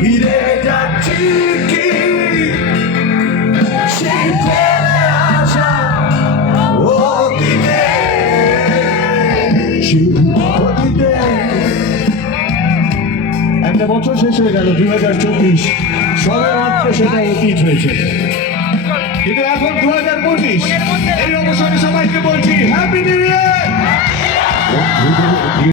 ফিরে যাচ্ছি কি সেই ফেলে আসা অতীতে, অতীতে। একটা বছর শেষ হয়ে গেল 2024, সবে মাত্র সেটা অতীত হয়েছে, কিন্তু এখন 2025। এই অবসরে সবাইকে বলছি হ্যাপি নিউ ইয়ার।